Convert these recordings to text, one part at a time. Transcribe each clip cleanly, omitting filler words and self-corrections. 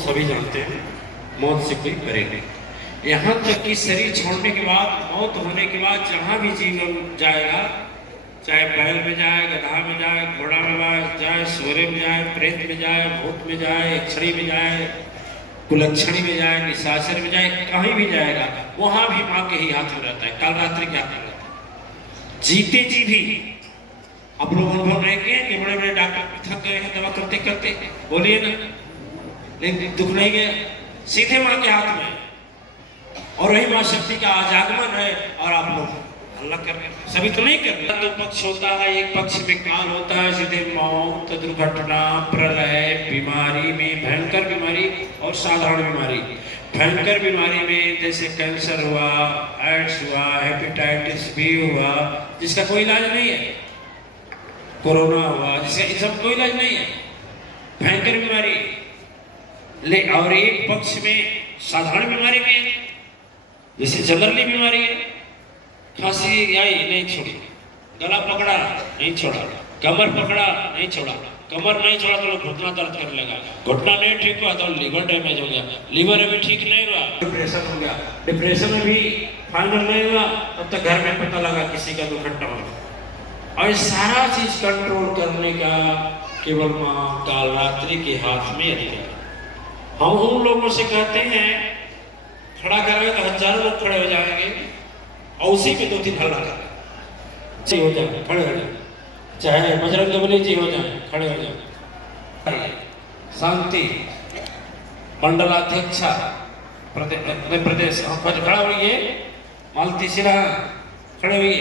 सभी जानते हैं, मौत से कोई परे नहीं। यहाँ तक कि शरीर छोड़ने के बाद, मौत होने के बाद जहाँ भी जीवन जाएगा, चाहे बैल में जाए, गधा में जाए, घोड़ा में जाए, सूर्य में जाए, प्रेत में जाए, भूत में जाए, अक्षरी में जाए, कुलक्षणी में जाए, निशाचर में जाए, कहीं भी जाएगा, वहां भी माँ के ही हाथ में रहता है, काल रात्रि के हाथ में रहता है। जीते जी भी आप लोग अनुभव नहीं किए कि बड़े बड़े डॉक्टर थक गए हैं दवा करते करते, बोलिए ना, लेकिन दुख नहीं गया, सीधे माँ के हाथ में। और वही माँ शक्ति का आजागमन है। और आप लोग अल्लाह कर रहे हैं, सभी तो नहीं कर रहे। दो पक्ष होता है, एक पक्ष में काल होता है, सीधे मौत, दुर्घटना, प्रलय, बीमारी में, भयंकर बीमारी और साधारण बीमारी। भयंकर बीमारी में जैसे कैंसर हुआ, एड्स हुआ, हेपेटाइटिस बी हुआ, जिसका कोई इलाज नहीं है, कोरोना हुआ, जिसका इन सब कोई इलाज नहीं है, भयंकर बीमारी। और एक पक्ष में साधारण बीमारी में, जैसे जनरली बीमारी है, खांसी आई नहीं छोड़ी, गला पकड़ा नहीं छोड़ा, कमर पकड़ा नहीं छोड़ा, कमर नहीं छोड़ा तो घुटना दर्द करने लगा, घुटना नहीं ठीक हुआ तो लीवर डैमेज हो गया, लीवर अभी ठीक नहीं हुआ, डिप्रेशन हो गया, डिप्रेशन में भी फाइनल नहीं हुआ, तब तक घर में पता लगा किसी का दुर्घटना हो गया। और सारा चीज कंट्रोल करने का केवल माँ काल रात्रि के हाथ में है। हम उन लोगों से कहते हैं खड़ा करेंगे तो हजारों लोग खड़े हो जाएंगे और उसी पे 2-3 हल्ला करें, हो जाए खड़े हो जाए, चाहे बजरंगबली जी हो जाए खड़े हो जाए, शांति मंडलाध्यक्षा प्रदेश खड़ा हुई, मालती सिन्हा खड़े हुई,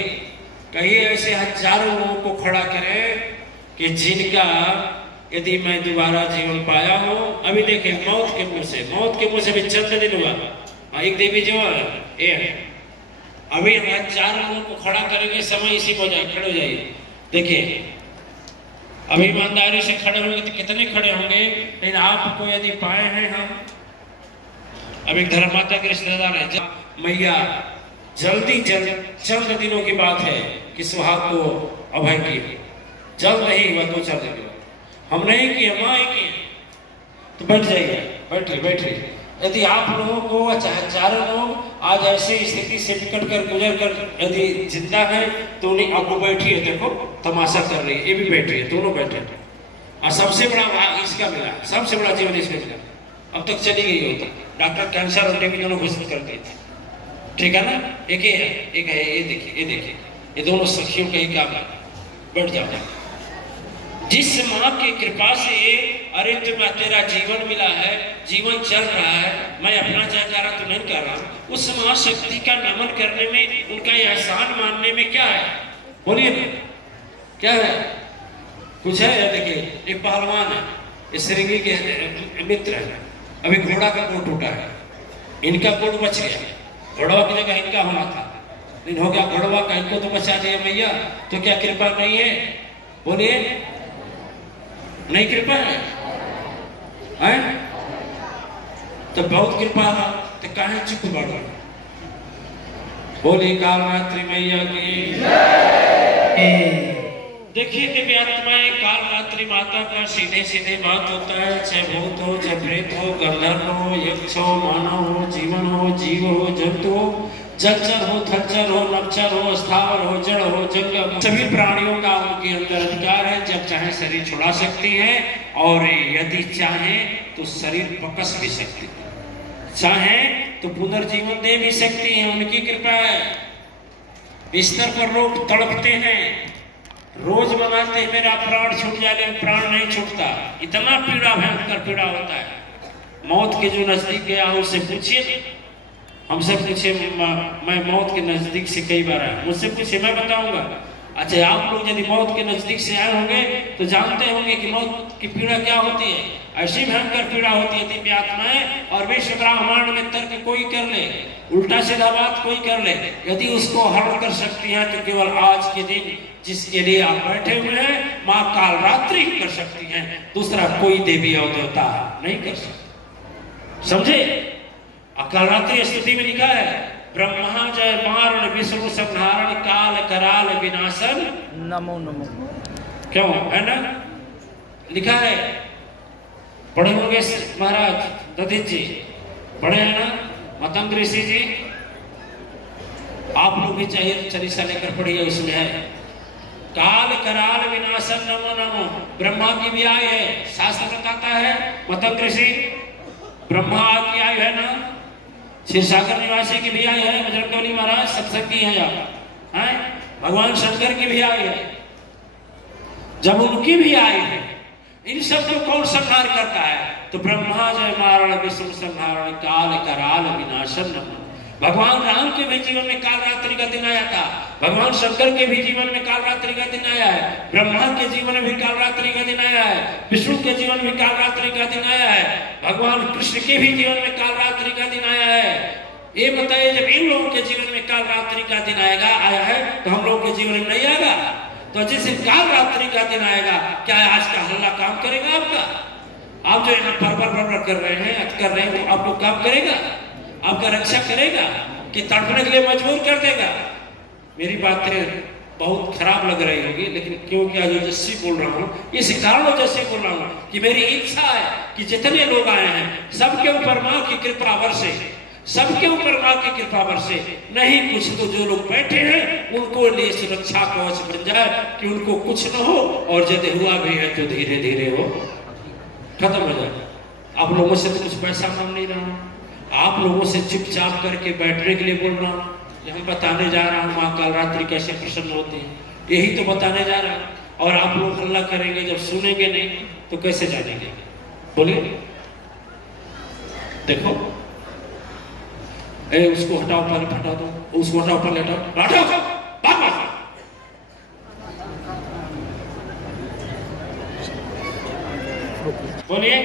कहिए ऐसे हजारों लोगों को खड़ा करें कि जिनका यदि मैं दोबारा जीवन पाया हूं। अभी देखें मौत के मुंह से अभी चंद दिन हुआ, एक देवी जो है, अभी हम 4 लोगों को खड़ा करेंगे, समय इसी को जाए, खड़े हो जाइए। देखिए अभी ईमानदारी से खड़े होंगे तो कितने खड़े होंगे, लेकिन आपको यदि पाए हैं हम, अभी धर्म माता के रिश्तेदार है, मैया जल्दी चंद दिनों की बात है कि सुहाग को अभय की, जल्द नहीं हुआ 2-4 दिन, हम नहीं किए, माँ ही किए, तो बैठ जाइए, बैठिए। यदि आप लोगों को, चाहे 4 लोग आज ऐसे स्थिति से निकट कर गुजर कर यदि जिंदा है तो उन्हें आपको बैठिए, देखो तमाशा कर रही है, ये भी बैठ रही है, दोनों बैठे। और सबसे बड़ा इसका मिला, सबसे बड़ा जीवन इसमें मिला, अब तक चली गई होती, डॉक्टर कैंसर और टीबी दोनों घोषित कर दिए थे, ठीक है ना, एक है, ये देखिए, ये दोनों सखियों का ही काम है, बैठ जाओ। जिस माँ की कृपा से अरे तुम्हें तेरा जीवन मिला है, जीवन चल रहा है, मैं अपना जयकारा तो नहीं कर रहा हूं, उस माँ शक्ति का नमन करने में, उनका एहसान मानने में क्या है, बोलिए ना क्या है, कुछ है? देखिए एक पहलवान है, इस श्रृंगी के मित्र है, अभी घोड़ा का कोट टूटा है, इनका कोट बच गया, घोड़वा की जगह इनका होना था, लेकिन हो गया घोड़वा का, इनको तो बचा दिया मैया, तो क्या कृपा नहीं है? बोलिए नहीं कृपा है? तो बहुत कृपा है, तो काहे चुप बढ़ो, बोली काल रात्रि मैया की। देखिए दिव्य आत्माएं, काल रात्रि माता का सीधे बात होता है, चाहे भूत हो, चाहे प्रेत हो, गंधर्व हो, यक्ष हो, मानव हो, जीवन हो, जीव हो, जंतु हो, जलचर हो, थलचर हो, नभचर हो, स्थावर हो, जड़ हो, जंगम, सभी प्राणियों का उनके अंदर अधिकार है, जब चाहे शरीर छुड़ा सकती है, और यदि चाहे तो शरीर पकस भी सकती है, चाहे तो पुनर्जीवन दे भी सकती है, उनकी कृपा है। बिस्तर पर लोग तड़पते हैं, रोज मनाते हैं मेरा प्राण छूट जाए, लेकिन प्राण नहीं छूटता, इतना पीड़ा, भयंकर पीड़ा होता है। मौत के जो नजदीक गया उनसे पूछिए, हमसे पूछे, मैं मौत के नजदीक से कई बार आया, मुझसे पूछे मैं बताऊंगा। अच्छा आप लोग यदि मौत के नजदीक से आए होंगे तो जानते होंगे कि मौत की पीड़ा क्या होती है, ऐसी भयंकर पीड़ा होती है दिव्य आत्माएं। और विश्व ब्रह्मांड में तर्क कोई कर ले, उल्टा सीधा बात कोई कर ले, यदि उसको हल कर सकती है तो केवल आज के दिन जिसके लिए आप बैठे हुए हैं, माँ काल रात्रि ही कर सकती है, दूसरा कोई देवी और देवता नहीं कर सकता, समझे? काल रात्रि स्तुति में लिखा है, ब्रह्मा जय मारण विष्णु संहारण काल कराल विनाशन नमो नमो, क्यों है ना लिखा है, बड़े होंगे महाराज दधित जी, बड़े हैं ना मतंग ऋषि जी, आप लोग भी चाहिए चालीसा लेकर पढ़िए। उसमें है काल कराल विनाशन नमो नमो, ब्रह्मा की भी आयु है, शास्त्र बताता है। मतंग ऋषि ब्रह्मा की आयु है ना, क्षीर सागर निवासी की भी आयु है, बजरंगबली महाराज सत्संगी हैं आप हैं, भगवान शंकर की भी आयु है। जब उनकी भी आयु है, इन सब को कौन संहार करता है? तो ब्रह्मा जय मारण विष्णु संहारण काल कराल विनाशन नमो। भगवान राम के भी जीवन में काल रात्रि का दिन आया था, भगवान शंकर के भी जीवन में काल रात्रि का दिन आया है, ब्रह्मा के जीवन में भी काल रात्रि का दिन आया है, विष्णु के जीवन में काल रात्रि का दिन आया है, भगवान कृष्ण के भी जीवन में काल रात्रि का दिन आया है। ये बताइए जब इन लोगों के जीवन में काल रात्रि का दिन आया है तो हम लोगों के जीवन में नहीं आएगा? तो जिस दिन काल रात्रि का दिन आएगा, क्या आज का हल्ला काम करेगा आपका? आप जो यहाँ फरफर कर रहे हैं, कर रहे हैं, आपको काम करेगा? आपका रक्षा करेगा कि तड़पने के लिए मजबूर कर देगा? मेरी बातें बहुत खराब लग रही होगी, लेकिन क्योंकि आज ओजस्वी बोल रहा हूँ, इस कारण ओजस्वी बोल रहा हूँ कि मेरी इच्छा है कि जितने लोग आए हैं सबके ऊपर माँ की कृपा बरसे, सबके ऊपर माँ की कृपा बरसे। नहीं कुछ तो जो लोग बैठे हैं उनको लिए सुरक्षा कवच बन जाए कि उनको कुछ न हो, और यदि हुआ भी है तो धीरे धीरे हो खत्म हो जाए। आप लोगों से तो कुछ पैसा मांग नहीं रहा हूं, आप लोगों से चुपचाप करके बैठने के लिए बोल रहा हूँ। हम बताने जा रहा हूँ माँ काल रात्रि कैसे प्रसन्न होती है, यही तो बताने जा रहा हूँ। और आप लोग हल्ला करेंगे, जब सुनेंगे नहीं तो कैसे जानेंगे? बोलिए। देखो उसको हटाओ, पहले हटा दो, उसको हटाओ, पहले हटाओ, बोलिए।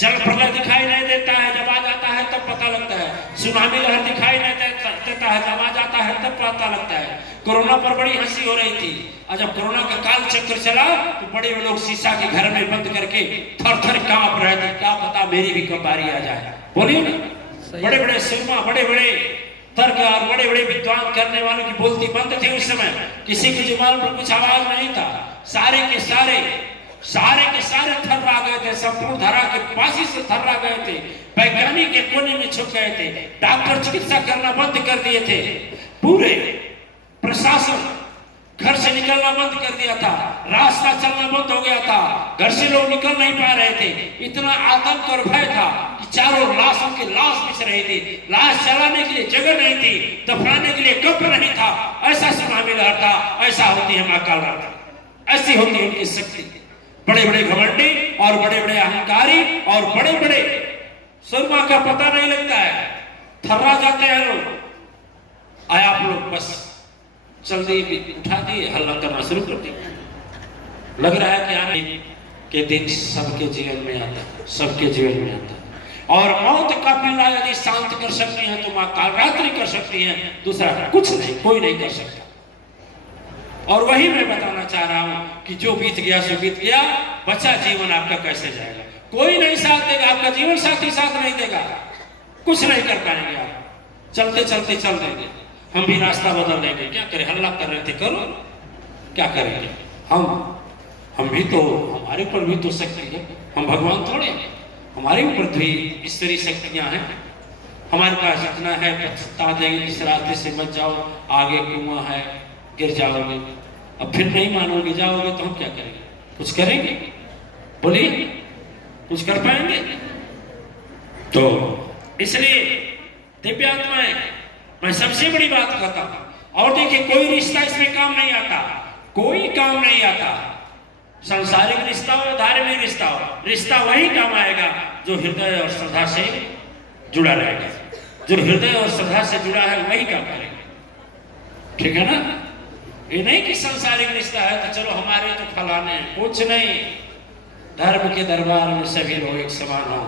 जल प्रलय दिखाई नहीं देता है, जब आ जाता है तब पता लगता है। सुनामी लहर दिखाई नहीं देता है, जब आ जाता है तब पता लगता है। कोरोना पर बड़ी हंसी हो रही थी, और जब कोरोना का काल चक्र चला तो बड़े लोग शीशा के घर में बंद करके थर थर कांप रहे थे, क्या पता मेरी भी कबारी आ जाए। बोलिए ना, बड़े बड़े सुरमा, बड़े बड़े तर्क और बड़े बड़े विद्वान करने वालों की बोलती बंद थी उस समय, किसी की जुबान पर कुछ आवाज नहीं था। सारे के सारे थर्रा गए थे, संपूर्ण धारा के पासी से थर्रा गए थे, वैज्ञानिक के कोने में छुप गए थे, डॉक्टर चिकित्सा करना बंद कर दिए थे, पूरे प्रशासन घर से निकलना बंद कर दिया था, रास्ता चलना बंद हो गया था, घर से लोग निकल नहीं पा रहे थे। इतना आतंक और भय था कि चारों लाशों की लाश बिछ रही थी, लाश चलाने के लिए जगह नहीं थी, दफनाने के लिए कब्र नहीं था। ऐसा सुनामी लहर था। ऐसा होती है मां काल रात्रि, ऐसी होती है उनकी शक्ति। बड़े बड़े घमंडी और बड़े बड़े अहंकारी और बड़े बड़े सुरमा का पता नहीं लगता है, थर्रा जाते हैं लोग। आए आप लोग बस जल्दी उठा दिए, हल्ला करना शुरू कर दिए। लग रहा है कि आने के दिन सबके जीवन में आता है, सबके जीवन में आता है। और मौत का पीड़ा यदि शांत कर सकती है तो मां काल रात्रि कर सकती है, दूसरा कुछ नहीं, कोई नहीं कर सकता। और वही मैं बताना चाह रहा हूं कि जो बीत गया सो बीत गया, बचा जीवन आपका कैसे जाएगा? कोई नहीं साथ देगा, आपका जीवन साथी साथ नहीं देगा, कुछ नहीं कर पाएंगे आप। चलते चलते चल देंगे, हम भी रास्ता बदल देंगे। क्या करें, हल्ला कर रहे थे, करो, क्या करेंगे? हम भी तो, हमारे ऊपर भी तो शक्ति है, हम भगवान थोड़े, हमारे ऊपर भी ईश्वरीय शक्तियां हैं। हमारे पास जितना है बता देंगे, इस रास्ते से मत जाओ, आगे कुआं है, गिर जाओगे। अब फिर नहीं मानोगे, जाओगे तो हम क्या करेंगे? कुछ करेंगे? बोलिए, कुछ कर पाएंगे? तो इसलिए दिव्यात्माएं, मैं सबसे बड़ी बात कहता हूं। और देखिए, कोई रिश्ता इसमें काम नहीं आता, कोई काम नहीं आता। सांसारिक रिश्ता हो, धार्मिक रिश्ता हो, रिश्ता वही काम आएगा जो हृदय और श्रद्धा से जुड़ा रहेगा। जो हृदय और श्रद्धा से जुड़ा है वही काम करेगा, ठीक है ना? ये नहीं कि सांसारिक रिश्ता है तो चलो हमारे तो फलाने हैं, कुछ नहीं। धर्म के दरबार में सभी लोग एक समान हो,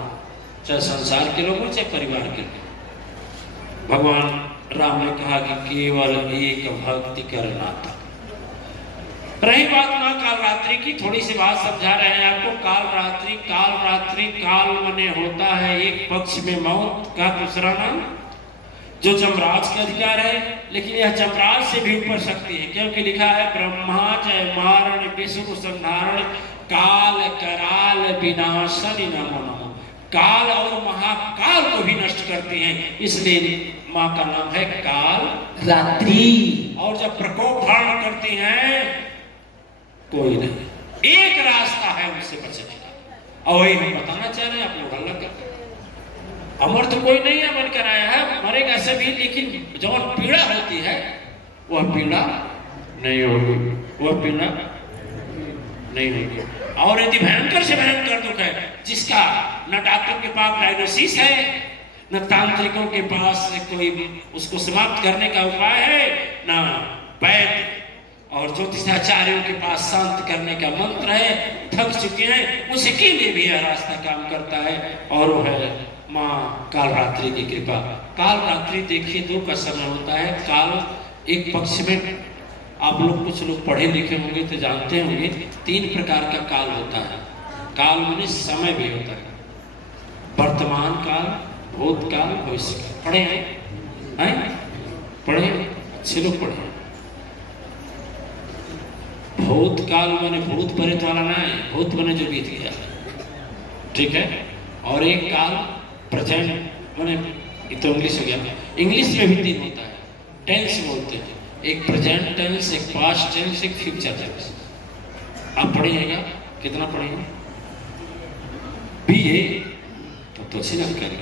चाहे संसार के लोग हो चाहे परिवार के लोग। भगवान राम ने कहा कि केवल एक भक्ति करना था। रही बात मां काल रात्रि की, थोड़ी सी बात समझा रहे हैं आपको। काल रात्रि काल मने होता है एक पक्ष में मौत का दूसरा नाम, जो जमराज का अधिकार है। लेकिन यह जमराज से भी ऊपर शक्ति है, क्योंकि लिखा है ब्रह्मा जय मारण विष्णु संधारण काल कराल विनाशनि नमो, काल और महाकाल को भी नष्ट करती हैं, इसलिए माँ का नाम है काल रात्रि। और जब प्रकोप धारण करती हैं कोई नहीं, एक रास्ता है उनसे बचने का, और वही हम बताना चाह रहे हैं, आप लोग हल्ला करते हैं। अमर तो कोई नहीं है बनकर आया है, मरेगा सभी, लेकिन जो पीड़ा होती है वह पीड़ा नहीं होगी, वह पीड़ा नहीं होगी। और यदि भयंकर से भयंकर दुख है, जिसका न डॉक्टर के पास डायग्नोसिस है, न तांत्रिकों के पास कोई उसको समाप्त करने का उपाय है, न वैद्य और ज्योतिषाचार्यों के पास शांत करने का मंत्र है, थक चुके हैं, उसके लिए भी यह रास्ता काम करता है, और वो है माँ कालरात्रि की कृपा। कालरात्रि देखिए 2 का समय होता है। काल एक पक्ष में, आप लोग कुछ लोग पढ़े लिखे होंगे तो जानते होंगे, 3 प्रकार का काल होता है। काल माने समय भी होता है, वर्तमान काल, भूतकाल, भविष्य काल। पढ़े हैं? पढ़े? अच्छे लोग पढ़े। भूतकाल माने भूत प्रेत वाला ना है, भूत माने जो बीत गया, ठीक है। और एक काल प्रेजेंट माने, ये तो इंग्लिश हो गया, इंग्लिश में भी 3 होता है, टेंस बोलते हैं, एक प्रेजेंट टेंस, एक पास्ट टेंस, एक फ्यूचर टेंस। आप पढ़िएगा, कितना पढ़ेंगे? बीए तो अच्छी जानकारी।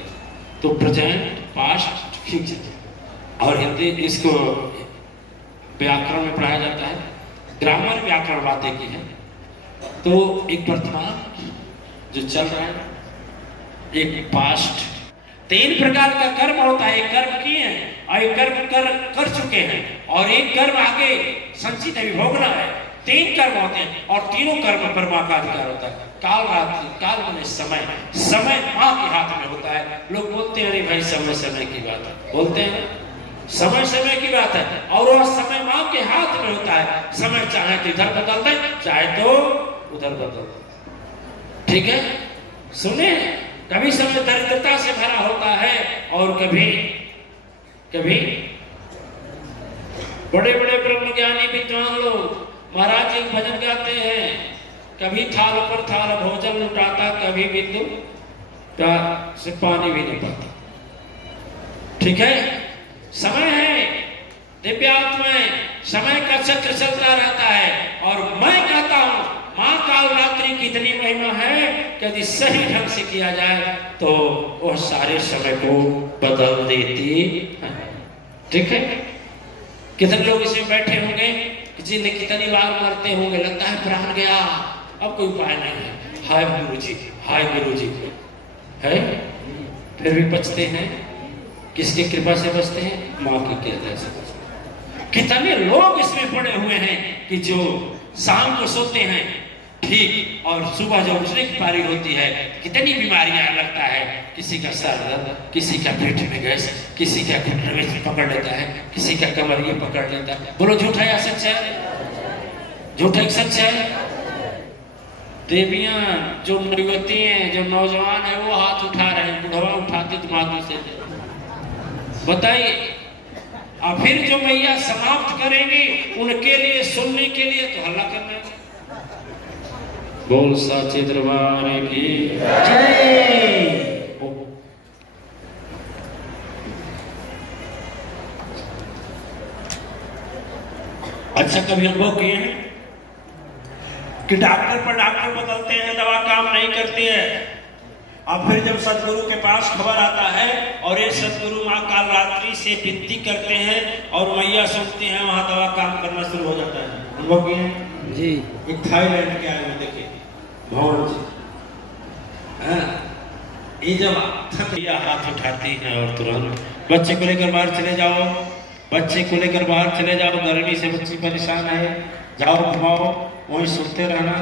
तो प्रेजेंट, पास्ट, फ्यूचर, और हिंदी इसको व्याकरण में पढ़ाया जाता है, ग्रामर व्याकरण बातें की है। तो एक वर्तमान जो चल रहा है, एक पास्ट। 3 प्रकार का कर्म होता है, एक कर्म किए हैं और एक कर्म कर चुके हैं, और एक कर्म आगे संचित अभी भोगना है। 3 कर्म होते हैं, और तीनों कर्म पर माँ का अधिकार होता है। काल रात्रि, काल माने समय, समय माँ के हाथ में होता है। लोग बोलते हैं अरे भाई समय समय की बात है, बोलते हैं समय समय की बात है, और वह समय माँ के हाथ में होता है। समय चाहे तो इधर बदल दे, चाहे तो उधर बदल दे, ठीक है। सुने, कभी समय दरिद्रता से भरा होता है, और कभी कभी बड़े बड़े ब्रह्मज्ञानी विद्वान लोग महाराज जी भजन गाते हैं, कभी थाल पर थाल भोजन लुटाता, कभी बिंदु से पानी भी नहीं पाता, ठीक है। समय है, दिव्यात्माएं, समय का चक्र चलता रहता है। और मैं कहता हूं माँ कालरात्रि की इतनी महिमा है कि यदि सही ढंग से किया जाए तो वह सारे समय को बदल देती है, ठीक है। कितने लोग इसमें बैठे होंगे, जिन्हें कितनी बार मरते होंगे, लगता है प्राण गया, अब कोई उपाय नहीं है, हाय गुरुजी, हाय गुरुजी, है, फिर भी बचते हैं। किसकी कृपा से बचते हैं? माँ की कृपा से बचते हैं। कितने लोग इसमें पड़े हुए हैं कि जो शाम को सोते हैं ठीक, और सुबह जब उठने की पारी होती है कितनी बीमारियां लगता है, किसी का सर दर्द, किसी का पेट में गैस, किसी का घुटने में पकड़ लेता है, किसी का कमर ये पकड़ लेता है। बोलो झूठा या सच है? झूठा या सच है? देवियां, जो युवती हैं, जो नौजवान है, वो हाथ उठा रहे हैं, बुढ़वा उठाते दिमाग से, बताइए। और फिर जो मैया समाप्त करेंगी उनके लिए, सुनने के लिए तो हल्ला करना है। बोल साचे दरबार की जय। अच्छा, कभी अनुभव किए हैं कि डॉक्टर पर डॉक्टर बदलते हैं, दवा काम नहीं करती है, और फिर जब सदगुरु के पास खबर आता है और ये सदगुरु माँ कालरात्रि से विनती करते हैं और मैया सुनती हैं, वहां दवा काम करना शुरू हो जाता है। अनुभव किए हैं जी? एक थाईलैंड के आए हुए, देखिए भवन जी, ये जब थक हाथ उठाती हैं और तुरंत बच्चे को लेकर बाहर चले जाओ, बच्चे को लेकर बाहर चले जाओ, गर्मी से बच्ची परेशान है, जाओ घुमाओ, वहीं सुनते रहना,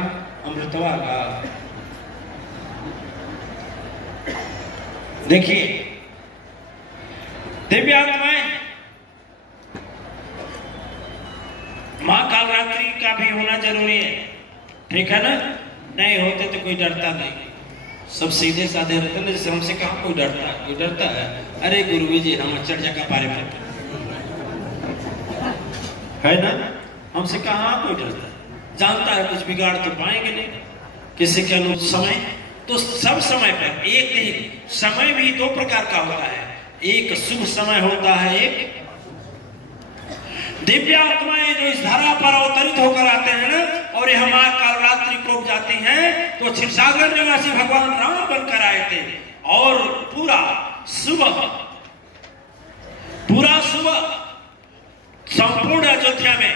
अमृतवा का। देखिए दिव्यात्माएं, माँ कालरात्रि का भी होना जरूरी है, ठीक है ना। नहीं होते तो कोई डरता नहीं, सब सीधे साधे रहते हैं। जैसे हमसे कहाँ कोई डरता है? कोई डरता है? अरे गुरु जी हम चढ़ जगह पारे में है ना, हमसे कहाँ कोई डरता है? जानता है कुछ बिगाड़ तो पाएंगे नहीं, किसी के अनुसार समय, तो सब समय पर एक नहीं, समय भी दो प्रकार का होता है। एक शुभ समय होता है, एक दिव्य आत्माएं जो इस धरा पर अवतरित होकर आते हैं ना, और यह मां कालरात्रि को जाती हैं, तो क्षीरसागर निवासी भगवान राम बनकर आए थे और पूरा सुबह संपूर्ण अयोध्या में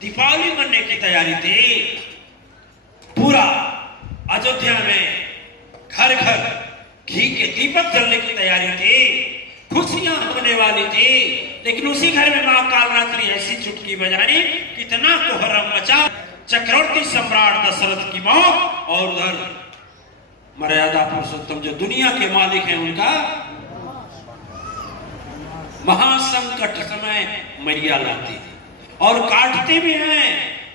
दीपावली मनने की तैयारी थी। पूरा अयोध्या में घर घर घी के दीपक जलने की तैयारी थी, खुशियां होने वाली थी। लेकिन उसी घर में मां कालरात्रि ऐसी चुटकी बजाई, कितना कोहरम मचा। चक्रवर्ती सम्राट दशरथ की मौत और उधर मर्यादा पुरुषोत्तम जो दुनिया के मालिक हैं, उनका महासंकट समय मैया लाती है और काटती भी हैं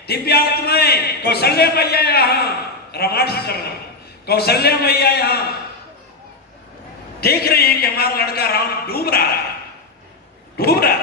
दिव्यात्माएं। कौशल्या मैया यहाँ रामायण से चलना, कौशल्या मैया यहाँ देख रहे हैं कि हमारा लड़का राम डूब रहा है।